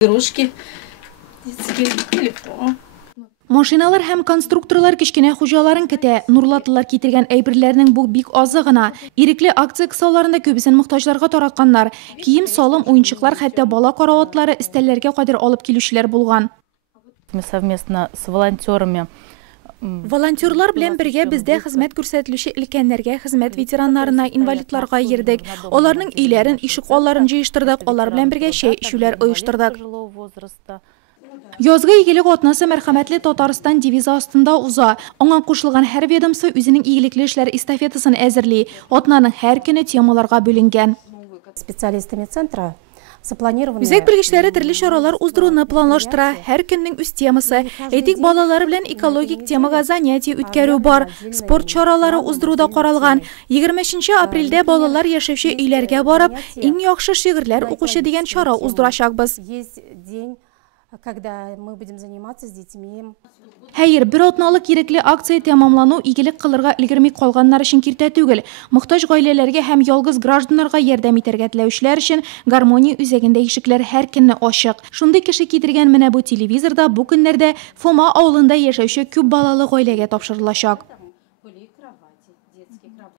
Игрушки, детский телефон. Машиналар һәм конструкторлар кечкенә хуҗаларын көтә. Нурлатлылар китергән әйберләрнең бу бик азы гына. Ирекле акция кысаларында күбесен мохтаҗларга таратканнар. Кием, салым, уенчыклар, хәтта бала караватлары өстәлләргә кадәр алып килүчеләр булган. Мы совместно с волонтерами. Волонтерлар белән бергә бездә хезмәт күрсәтүче өлкәннәргә, хезмәт ветераннарына, инвалидларга йөрдек. Аларның өйләрен, ишек алларын җыештырдык, алар белән бергә чәй эчүләр оештырдык. Язгы игелек атнасы мәрхәмәтле Татарстан девизы астында уза. Аңа кушылган һәр ведомство үзенең игелекле эшләр эстафетасын әзерли. Атнаның һәр көне темаларга бүленгән. Специалистами центра запланированы. Үзәк белгечләре төрле чаралар уздыруны планлаштыра. Һәр көннең үз темасы. Әйтик, балалар белән экологик темага занятия үткәрү бар. Спорт чаралары уздыруда каралган. 23 апрельдә балалар яшәүче өйләргә барып, иң яхшы шигырьләр укучы дигән чара уздырачакбыз. Есть день, когда мы будем заниматься с детьми. Хәер, бер атналык ирекле акция тәмамлану игелек кылырга өлгерми калганнар өчен киртә түгел. Мохтаҗ гаиләләргә һәм ялгыз гражданнарга ярдәм итәргә теләүчеләр өчен гармония үзәгендә ишекләр һәр көнне ачык. Шундый кеше китергән менә бу телевизорда бу көннәрдә Фома авылында яшәүче күп балалы гаиләгә тапшырылачак.